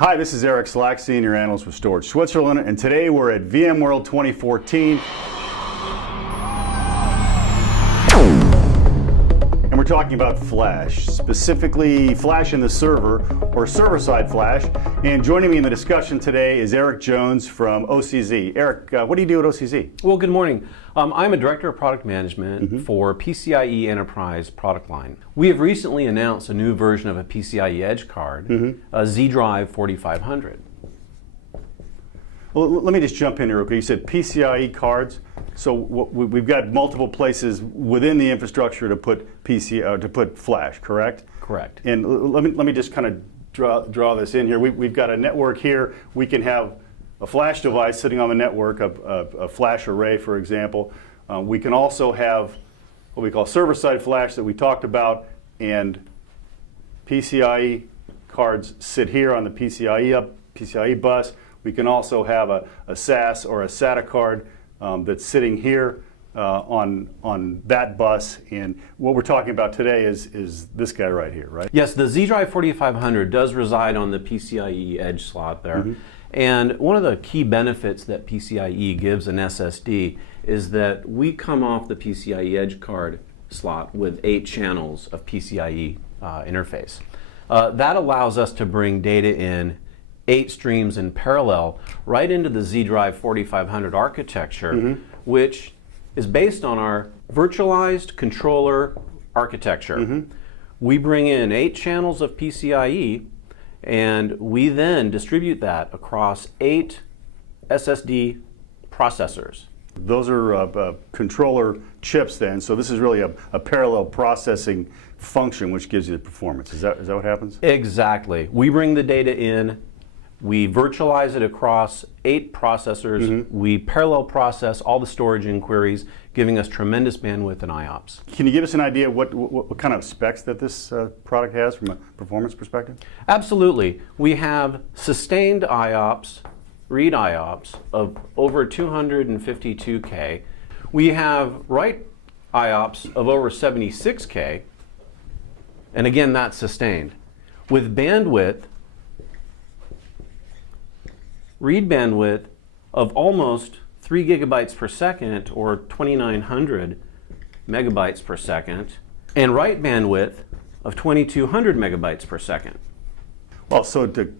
Hi, this is Eric Slack, Senior Analyst with Storage Switzerland, and today we're at VMworld 2014. And we're talking about flash, specifically flash in the server or server-side flash. And joining me in the discussion today is Eric Jones from OCZ. Eric, what do you do at OCZ? Well, good morning. I'm a Director of Product Management for PCIe Enterprise product line. We have recently announced a new version of a PCIe Edge card, a ZDrive 4500. Well, let me just jump in here real quick. You said PCIe cards. So we've got multiple places within the infrastructure to put flash, correct? Correct. And let me just kind of draw this in here. We've got a network here. We can have a flash device sitting on the network, a flash array, for example. We can also have what we call server-side flash that we talked about, and PCIe cards sit here on the PCIe bus. We can also have a SAS or a SATA card that's sitting here on that bus. And what we're talking about today is this guy right here, right? Yes, the ZDrive 4500 does reside on the PCIe Edge slot there. And one of the key benefits that PCIe gives an SSD is that we come off the PCIe Edge card slot with 8 channels of PCIe interface. That allows us to bring data in 8 streams in parallel right into the ZDrive 4500 architecture, which is based on our virtualized controller architecture. We bring in 8 channels of PCIe, and we then distribute that across 8 SSD processors. Those are controller chips then, so this is really a parallel processing function which gives you the performance. Is that what happens? Exactly. We bring the data in, we virtualize it across 8 processors, we parallel process all the storage inquiries, giving us tremendous bandwidth and IOPS. Can you give us an idea of what kind of specs that this product has from a performance perspective? Absolutely. We have sustained IOPS, read IOPS of over 252K. We have write IOPS of over 76K, and again, that's sustained. With bandwidth, read bandwidth of almost 3 gigabytes per second, or 2,900 megabytes per second, and write bandwidth of 2,200 megabytes per second. Well, so to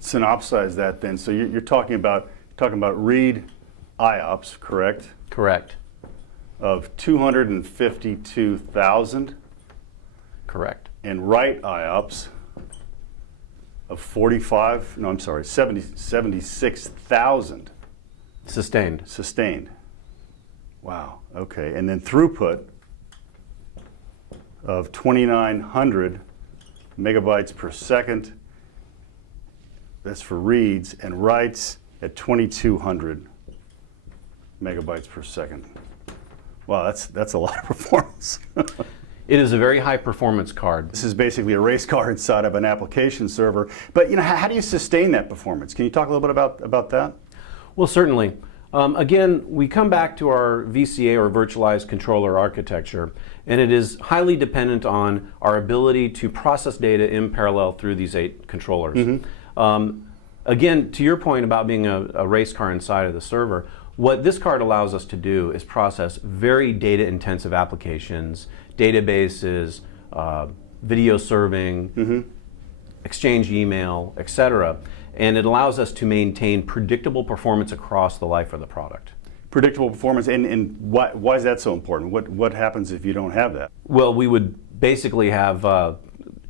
synopsize that then, so you're talking about read IOPS, correct? Correct. Of 252,000. Correct. And write IOPS of 76,000. Sustained. Sustained. Wow, okay. And then throughput of 2,900 megabytes per second. That's for reads, and writes at 2,200 megabytes per second. Wow, that's a lot of performance. It is a very high performance card. This is basically a race car inside of an application server. But how do you sustain that performance? Can you talk a little bit about that? Well, certainly. Again, we come back to our VCA or virtualized controller architecture, and it is highly dependent on our ability to process data in parallel through these 8 controllers. Again, to your point about being a race car inside of the server, what this card allows us to do is process very data-intensive applications, databases, video serving, exchange email, etc. And it allows us to maintain predictable performance across the life of the product. Predictable performance, and why is that so important? What happens if you don't have that? Well, we would basically have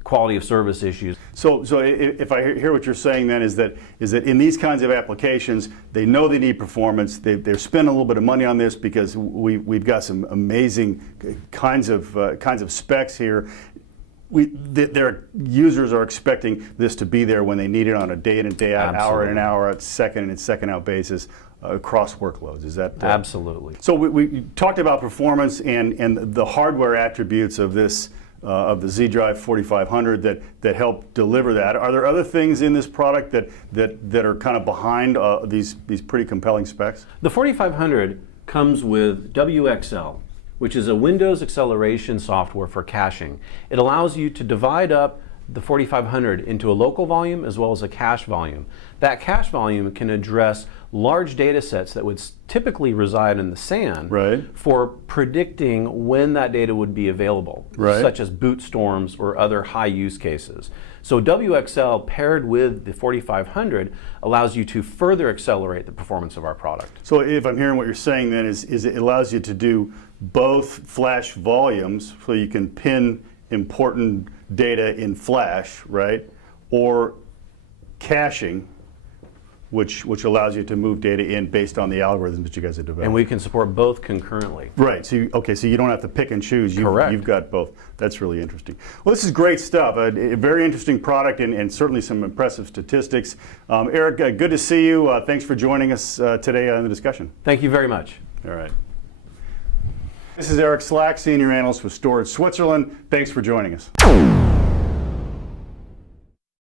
quality of service issues. So if I hear what you're saying then is that in these kinds of applications, they know they need performance. They're spending a little bit of money on this because we've got some amazing kinds of specs here. Their users are expecting this to be there when they need it on a day in and day out, hour in and hour out, second in and second out basis across workloads. Is that absolutely? So we talked about performance and the hardware attributes of this of the ZDrive 4500 that help deliver that. Are there other things in this product that are kind of behind these pretty compelling specs? The 4500 comes with WXL, which is a Windows acceleration software for caching. It allows you to divide up the 4500 into a local volume as well as a cache volume. That cache volume can address large data sets that would typically reside in the SAN for predicting when that data would be available, such as boot storms or other high use cases. So WXL paired with the 4500 allows you to further accelerate the performance of our product. So if I'm hearing what you're saying then is it allows you to do both flash volumes, so you can pin important data in flash, right? Or caching, which allows you to move data in based on the algorithms that you guys have developed. And we can support both concurrently. Right, so you don't have to pick and choose. Correct. You've got both. That's really interesting. Well, this is great stuff. A very interesting product and certainly some impressive statistics. Eric, good to see you. Thanks for joining us today on the discussion. Thank you very much. All right. This is Eric Slack, Senior Analyst with Storage Switzerland. Thanks for joining us.